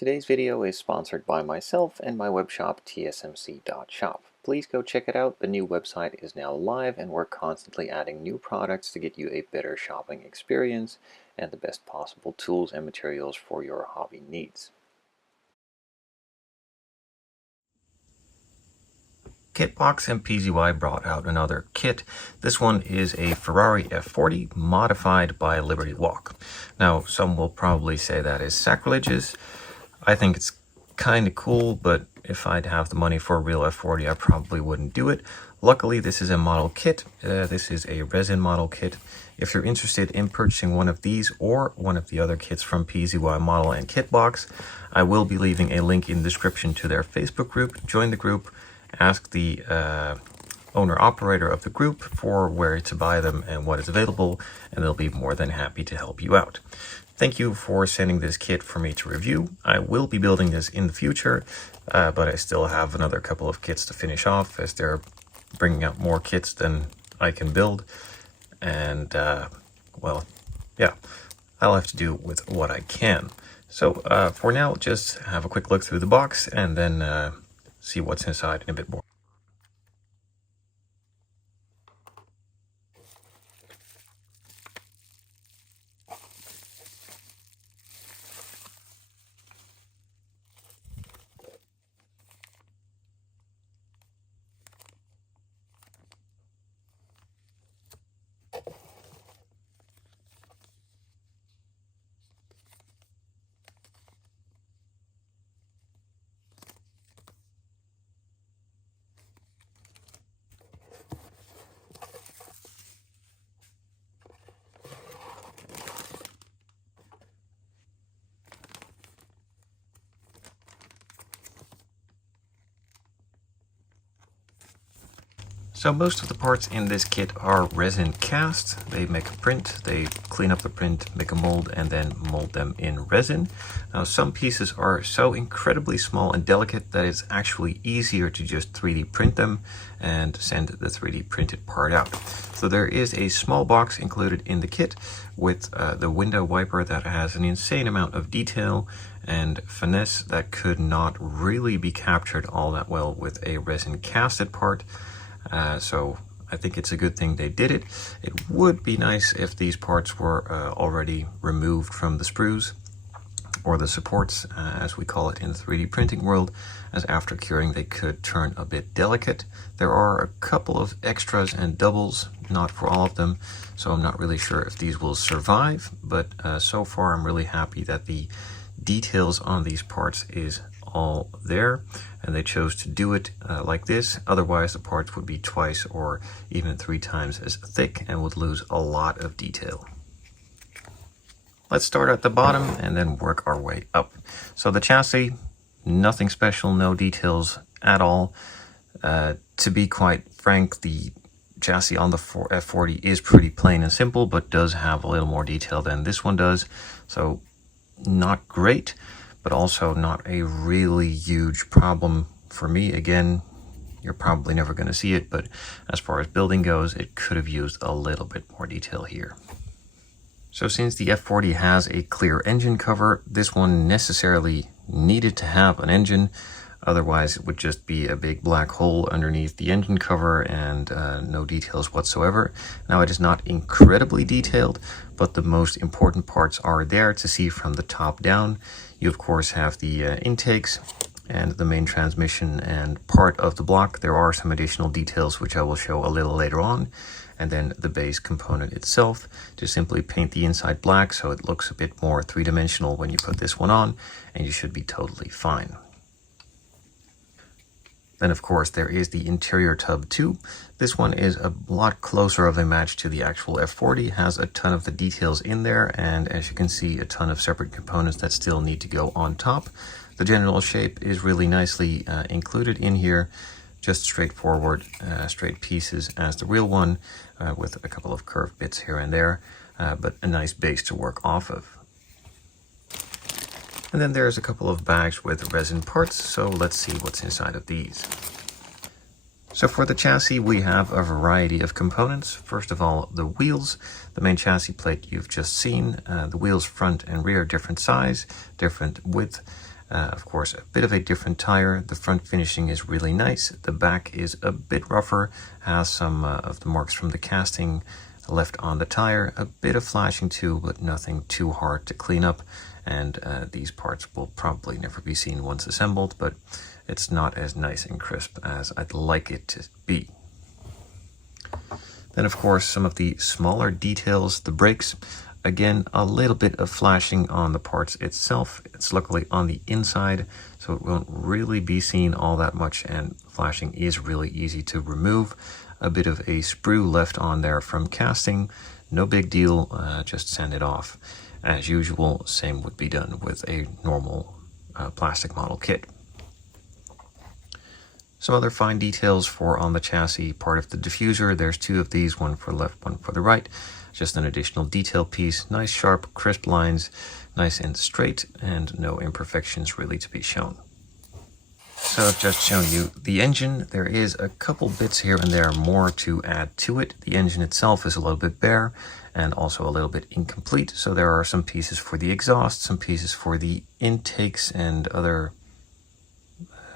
Today's video is sponsored by myself and my webshop tsmc.shop. Please go check it out. The new website is now live and we're constantly adding new products to get you a better shopping experience and the best possible tools and materials for your hobby needs. KitBox and PZY brought out another kit. This one is a Ferrari F40 modified by livery walk. Now, some will probably say that is sacrilegious. I think it's kind of cool, but if I'd have the money for a real F40, I probably wouldn't do it. Luckily, this is a model kit. This is a resin model kit. If you're interested in purchasing one of these or one of the other kits from PZY Model and KitBox, I will be leaving a link in the description to their Facebook group. Join the group, ask the owner-operator of the group for where to buy them and what is available, and they'll be more than happy to help you out. Thank you for sending this kit for me to review. I will be building this in the future, but I still have another couple of kits to finish off as they're bringing out more kits than I can build. And, well, yeah, I'll have to do with what I can. So for now, just have a quick look through the box and then see what's inside in a bit more. So most of the parts in this kit are resin cast. They make a print, they clean up the print, make a mold, and then mold them in resin. Now some pieces are so incredibly small and delicate that it's actually easier to just 3D print them and send the 3D printed part out. So there is a small box included in the kit with the window wiper that has an insane amount of detail and finesse that could not really be captured all that well with a resin casted part. So I think it's a good thing they did it. It would be nice if these parts were already removed from the sprues or the supports, as we call it in the 3D printing world, as after curing they could turn a bit delicate. There are a couple of extras and doubles, not for all of them, so I'm not really sure if these will survive, but so far I'm really happy that the details on these parts is all there, and they chose to do it like this. Otherwise the parts would be twice or even 3 times as thick and would lose a lot of detail. Let's start at the bottom and then work our way up. So the chassis, nothing special, no details at all. To be quite frank, the chassis on the F40 is pretty plain and simple, but does have a little more detail than this one does. So not great, but also not a really huge problem for me. Again, you're probably never going to see it, but as far as building goes, it could have used a little bit more detail here. So since the F40 has a clear engine cover, this one necessarily needed to have an engine. Otherwise, it would just be a big black hole underneath the engine cover and no details whatsoever. Now, it is not incredibly detailed, but the most important parts are there to see from the top down. You, of course, have the intakes and the main transmission and part of the block. There are some additional details which I will show a little later on. And then the base component itself, just simply paint the inside black so it looks a bit more three-dimensional when you put this one on, and you should be totally fine. Then, of course, there is the interior tub too. This one is a lot closer of a match to the actual F40, has a ton of the details in there, and as you can see, a ton of separate components that still need to go on top. The general shape is really nicely included in here, just straightforward, straight pieces as the real one, with a couple of curved bits here and there, but a nice base to work off of. And then there's a couple of bags with resin parts, so let's see what's inside of these. So for the chassis, we have a variety of components. First of all, the wheels. The main chassis plate you've just seen. The wheels front and rear, different size, different width. Of course, a bit of a different tire. The front finishing is really nice. The back is a bit rougher, has some of the marks from the casting left on the tire. A bit of flashing too, but nothing too hard to clean up. And these parts will probably never be seen once assembled, but it's not as nice and crisp as I'd like it to be. Then of course some of the smaller details, the brakes. Again, a little bit of flashing on the parts itself. It's luckily on the inside, so it won't really be seen all that much, and flashing is really easy to remove. A bit of a sprue left on there from casting, no big deal, just sand it off. As usual, same would be done with a normal plastic model kit. Some other fine details for on the chassis, part of the diffuser. There's two of these, one for the left, one for the right. Just an additional detail piece. Nice sharp, crisp lines, nice and straight, and no imperfections really to be shown. So I've just shown you the engine. There is a couple bits here and there more to add to it. The engine itself is a little bit bare and also a little bit incomplete. So there are some pieces for the exhaust, some pieces for the intakes and other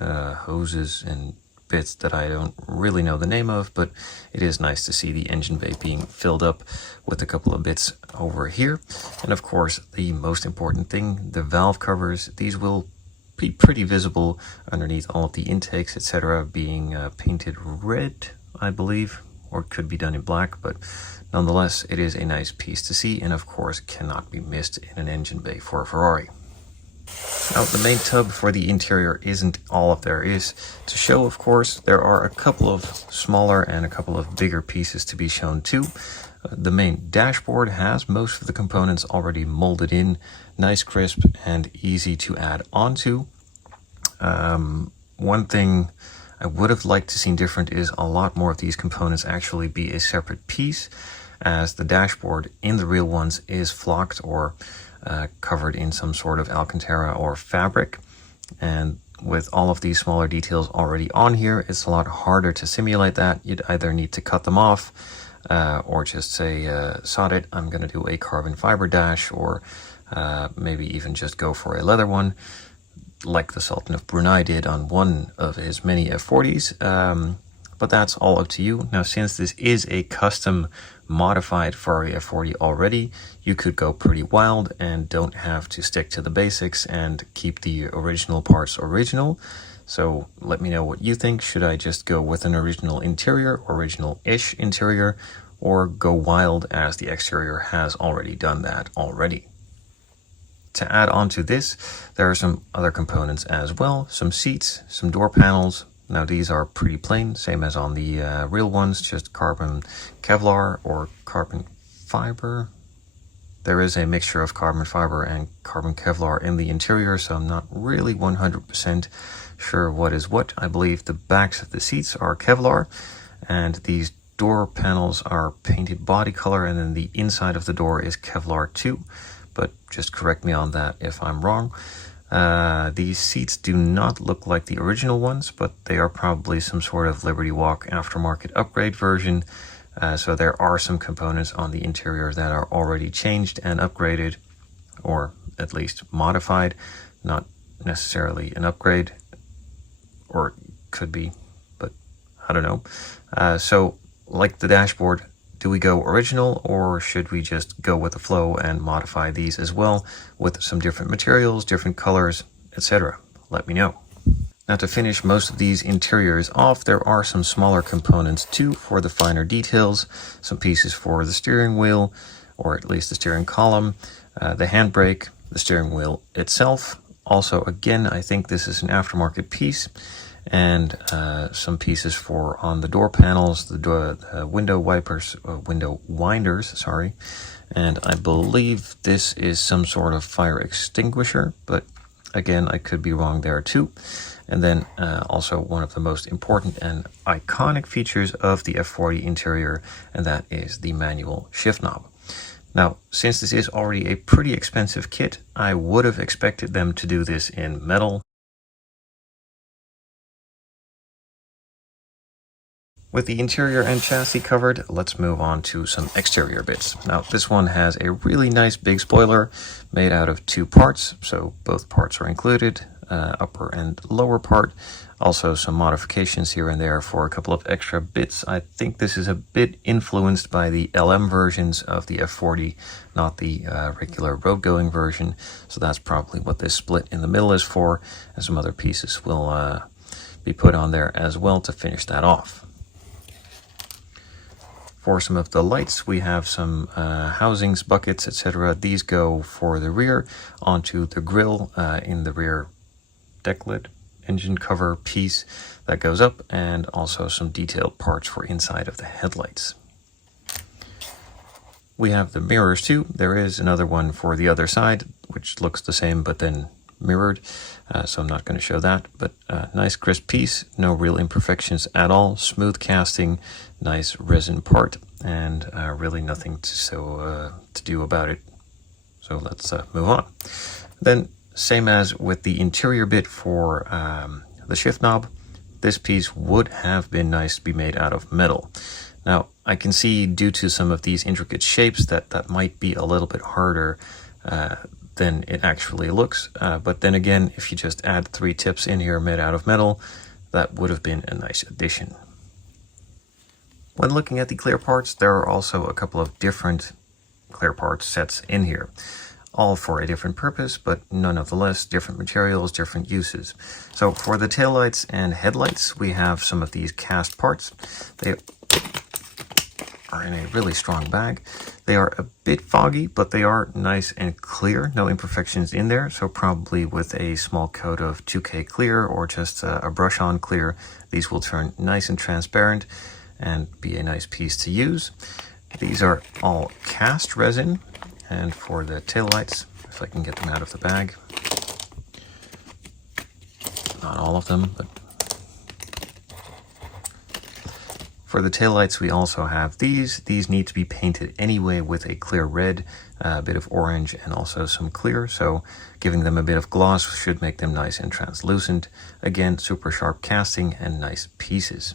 hoses and bits that I don't really know the name of, but it is nice to see the engine bay being filled up with a couple of bits over here. And of course, the most important thing, the valve covers. These will be pretty visible underneath all of the intakes, etc., being painted red, I believe, or it could be done in black, but nonetheless, it is a nice piece to see, and of course cannot be missed in an engine bay for a Ferrari. Now, the main tub for the interior isn't all of there is to show, of course. There are a couple of smaller and a couple of bigger pieces to be shown too. The main dashboard has most of the components already molded in, nice, crisp, and easy to add onto. One thing I would have liked to see different is a lot more of these components actually be a separate piece, as the dashboard in the real ones is flocked or covered in some sort of Alcantara or fabric. And with all of these smaller details already on here, it's a lot harder to simulate that. You'd either need to cut them off or just say, sod it, I'm going to do a carbon fiber dash, or maybe even just go for a leather one, like the Sultan of Brunei did on one of his many F40s. But that's all up to you. Now, since this is a custom modified Ferrari F40 already, you could go pretty wild and don't have to stick to the basics and keep the original parts original. So let me know what you think. Should I just go with an original interior, original-ish interior, or go wild as the exterior has already done that already? To add on to this, there are some other components as well. Some seats, some door panels. Now these are pretty plain, same as on the real ones, just carbon Kevlar or carbon fiber. There is a mixture of carbon fiber and carbon Kevlar in the interior, so I'm not really 100% sure what is what. I believe the backs of the seats are Kevlar, and these door panels are painted body color, and then the inside of the door is Kevlar too, but just correct me on that if I'm wrong. These seats do not look like the original ones, but they are probably some sort of Liberty Walk aftermarket upgrade version. So there are some components on the interior that are already changed and upgraded, or at least modified, not necessarily an upgrade, or could be, but I don't know. So like the dashboard, do we go original, or should we just go with the flow and modify these as well with some different materials, different colors, etc.? Let me know. Now, to finish most of these interiors off, there are some smaller components too for the finer details. Some pieces for the steering wheel, or at least the steering column, the handbrake, the steering wheel itself. Also, again, I think this is an aftermarket piece. And some pieces for on the door panels, the window wipers, window winders, sorry. And I believe this is some sort of fire extinguisher, but again, I could be wrong there too. And then also one of the most important and iconic features of the F40 interior, and that is the manual shift knob. Now, since this is already a pretty expensive kit, I would have expected them to do this in metal. With the interior and chassis covered, let's move on to some exterior bits. Now, this one has a really nice big spoiler made out of two parts, so both parts are included. upper and lower part. Also some modifications here and there for a couple of extra bits. I think this is a bit influenced by the LM versions of the F40, not the regular road-going version. So that's probably what this split in the middle is for, and some other pieces will be put on there as well to finish that off. For some of the lights, we have some housings, buckets, etc. These go for the rear onto the grille in the rear deck lid, engine cover piece that goes up, and also some detailed parts for inside of the headlights. We have the mirrors too. There is another one for the other side, which looks the same but then mirrored, so I'm not going to show that, but nice crisp piece, no real imperfections at all, smooth casting, nice resin part, and really nothing to do about it. So let's move on. Then, same as with the interior bit for the shift knob, this piece would have been nice to be made out of metal. Now, I can see due to some of these intricate shapes that might be a little bit harder than it actually looks, but then again, if you just add 3 tips in here made out of metal, that would have been a nice addition. When looking at the clear parts, there are also a couple of different clear parts sets in here, all for a different purpose, but nonetheless different materials, different uses. So for the taillights and headlights, we have some of these cast parts. They are in a really strong bag. They are a bit foggy, but they are nice and clear, no imperfections in there, so probably with a small coat of 2K clear or just a brush on clear, these will turn nice and transparent and be a nice piece to use. These are all cast resin, and for the taillights, if I can get them out of the bag, not all of them, but for the taillights we also have these. These need to be painted anyway with a clear red, a bit of orange, and also some clear, so giving them a bit of gloss should make them nice and translucent. Again, super sharp casting and nice pieces.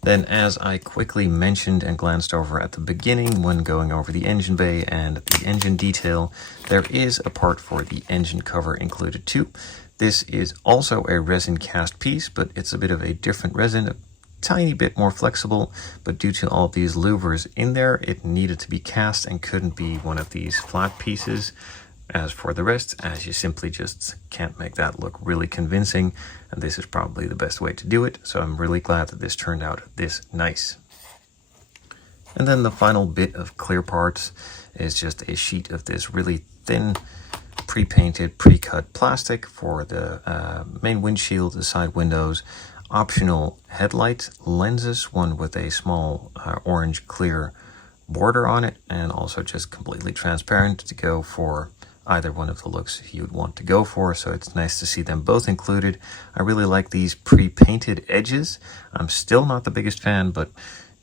Then, as I quickly mentioned and glanced over at the beginning when going over the engine bay and the engine detail, there is a part for the engine cover included too. This is also a resin cast piece, but it's a bit of a different resin, a tiny bit more flexible, but due to all these louvers in there, it needed to be cast and couldn't be one of these flat pieces. As for the rest, as you simply just can't make that look really convincing, and this is probably the best way to do it, so I'm really glad that this turned out this nice. And then the final bit of clear parts is just a sheet of this really thin, pre-painted, pre-cut plastic for the main windshield, the side windows, optional headlight lenses, one with a small orange clear border on it, and also just completely transparent to go for either one of the looks you'd want to go for, so it's nice to see them both included. I really like these pre-painted edges. I'm still not the biggest fan, but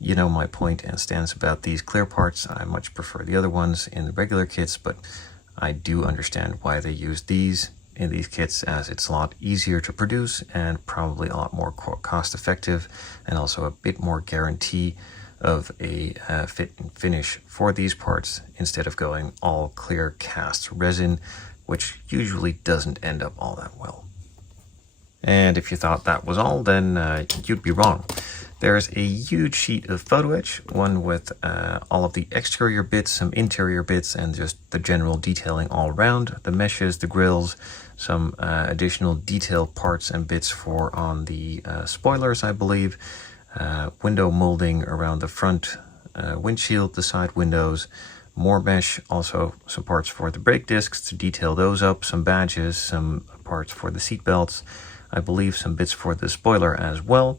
you know my point and stance about these clear parts. I much prefer the other ones in the regular kits, but I do understand why they use these in these kits, as it's a lot easier to produce and probably a lot more cost effective, and also a bit more guarantee of a fit and finish for these parts instead of going all clear cast resin, which usually doesn't end up all that well. And if you thought that was all, then you'd be wrong. There's a huge sheet of photo etch, one with all of the exterior bits, some interior bits, and just the general detailing all around, the meshes, the grills, some additional detail parts and bits for on the spoilers, I believe, window molding around the front windshield, the side windows, more mesh, also some parts for the brake discs to detail those up, some badges, some parts for the seat belts, I believe some bits for the spoiler as well,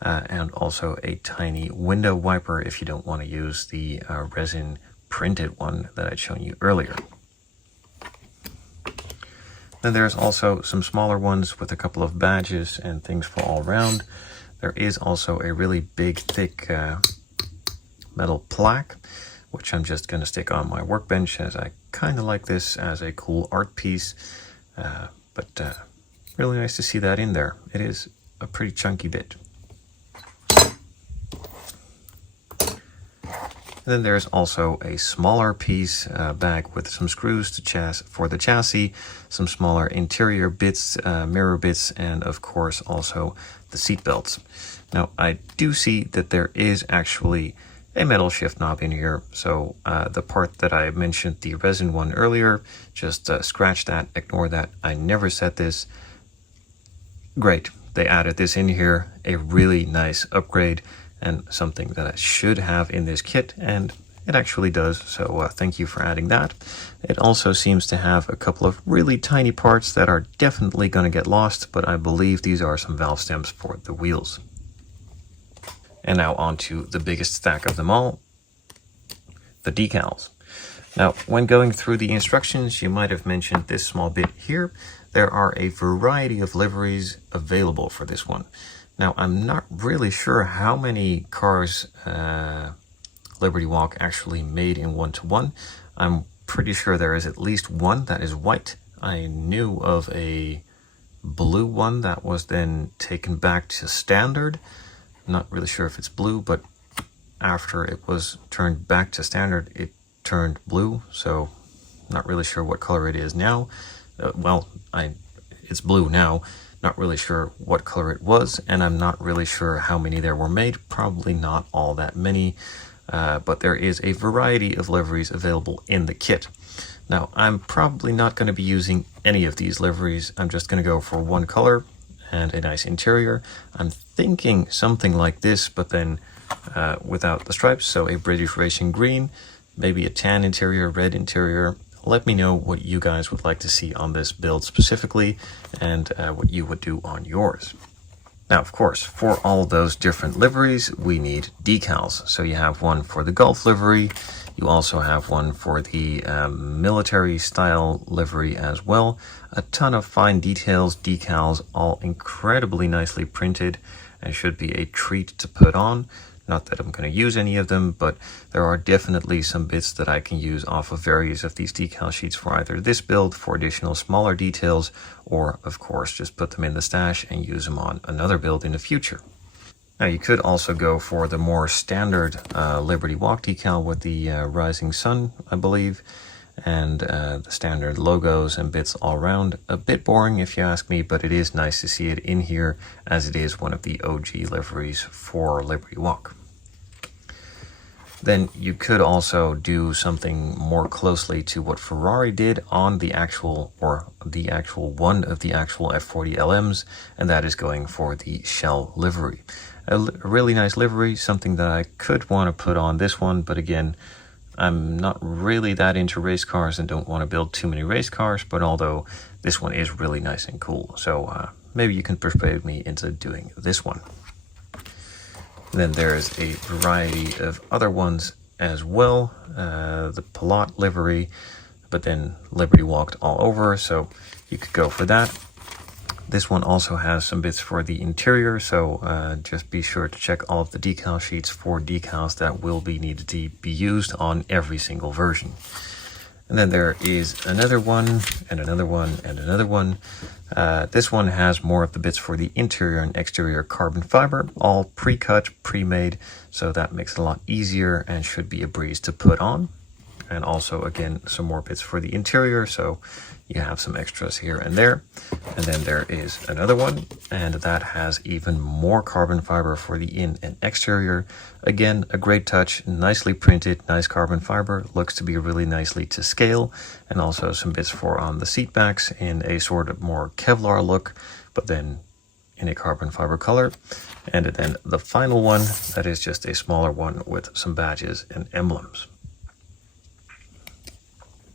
and also a tiny window wiper if you don't want to use the resin printed one that I'd shown you earlier. Then there's also some smaller ones with a couple of badges and things for all around. There is also a really big, thick metal plaque, which I'm just going to stick on my workbench, as I kind of like this as a cool art piece. But really nice to see that in there. It is a pretty chunky bit. And then there's also a smaller piece bag with some screws to for the chassis, some smaller interior bits, mirror bits, and of course also the seat belts. Now I do see that there is actually a metal shift knob in here, so the part that I mentioned, the resin one earlier, just scratch that, ignore that. I never set this. Great, they added this in here, a really nice upgrade and something that I should have in this kit, and it actually does, so thank you for adding that. It also seems to have a couple of really tiny parts that are definitely going to get lost, but I believe these are some valve stems for the wheels. And now on to the biggest stack of them all, the decals. Now, when going through the instructions, you might have mentioned this small bit here. There are a variety of liveries available for this one. Now, I'm not really sure how many cars Liberty Walk actually made in 1-to-1. I'm pretty sure there is at least one that is white. I knew of a blue one that was then taken back to standard. Not really sure if it's blue, but after it was turned back to standard, it turned blue, so not really sure what color it is now. It's blue now. Not really sure what color it was, and I'm not really sure how many there were made. Probably not all that many, but there is a variety of liveries available in the kit. Now, I'm probably not going to be using any of these liveries. I'm just going to go for one color and a nice interior. I'm thinking something like this, but then without the stripes, so a British Racing Green, maybe a tan interior, red interior. Let me know what you guys would like to see on this build specifically, and what you would do on yours. Now, of course, for all those different liveries, we need decals. So you have one for the Golf livery. You also have one for the military style livery as well. A ton of fine details, decals, all incredibly nicely printed, and should be a treat to put on. Not that I'm going to use any of them, but there are definitely some bits that I can use off of various of these decal sheets for either this build, for additional smaller details, or of course just put them in the stash and use them on another build in the future. Now you could also go for the more standard Liberty Walk decal with the rising sun, I believe, and the standard logos and bits all around. A bit boring if you ask me, but it is nice to see it in here, as it is one of the OG liveries for Liberty Walk. Then you could also do something more closely to what Ferrari did on the actual one of the actual F40 LMs, and that is going for the shell livery. A really nice livery, something that I could want to put on this one, but again, I'm not really that into race cars and don't want to build too many race cars, but although this one is really nice and cool, so maybe you can persuade me into doing this one. Then there's a variety of other ones as well. The Pilot livery, but then Liberty Walked all over, so you could go for that. This one also has some bits for the interior, so just be sure to check all of the decal sheets for decals that will be needed to be used on every single version. And then there is another one, and another one, and another one. This one has more of the bits for the interior and exterior carbon fiber, all pre-cut, pre-made, so that makes it a lot easier and should be a breeze to put on. And also, again, some more bits for the interior, so you have some extras here and there. And then there is another one, and that has even more carbon fiber for the in and exterior. Again, a great touch, nicely printed, nice carbon fiber, looks to be really nicely to scale, and also some bits for on the seat backs in a sort of more Kevlar look, but then in a carbon fiber color. And then the final one, that is just a smaller one with some badges and emblems.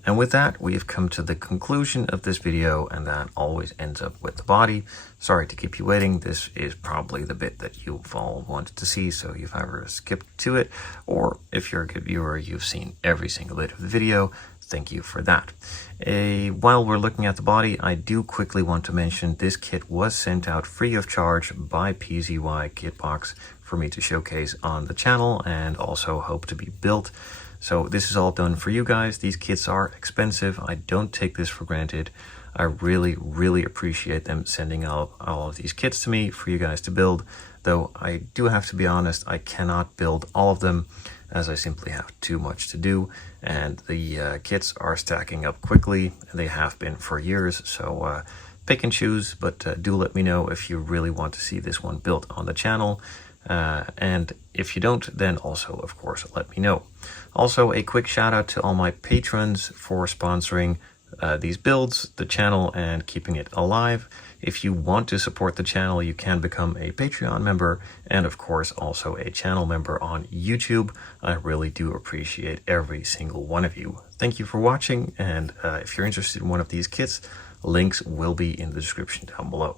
And with that, we've come to the conclusion of this video, and that always ends up with the body. Sorry to keep you waiting. This is probably the bit that you've all wanted to see, so you've either skipped to it, or if you're a good viewer, you've seen every single bit of the video. Thank you for that. While we're looking at the body, I do quickly want to mention this kit was sent out free of charge by PZY KitBox for me to showcase on the channel, and also hope to be built. So this is all done for you guys. These kits are expensive. I don't take this for granted. I really, really appreciate them sending out all of these kits to me for you guys to build. Though I do have to be honest, I cannot build all of them. as I simply have too much to do, and the kits are stacking up quickly. They have been for years, so pick and choose, but do let me know if you really want to see this one built on the channel. And if you don't, then also, of course, let me know. Also, a quick shout out to all my patrons for sponsoring these builds, the channel, and keeping it alive. If you want to support the channel, you can become a Patreon member and, of course, also a channel member on YouTube. I really do appreciate every single one of you. Thank you for watching, and if you're interested in one of these kits, links will be in the description down below.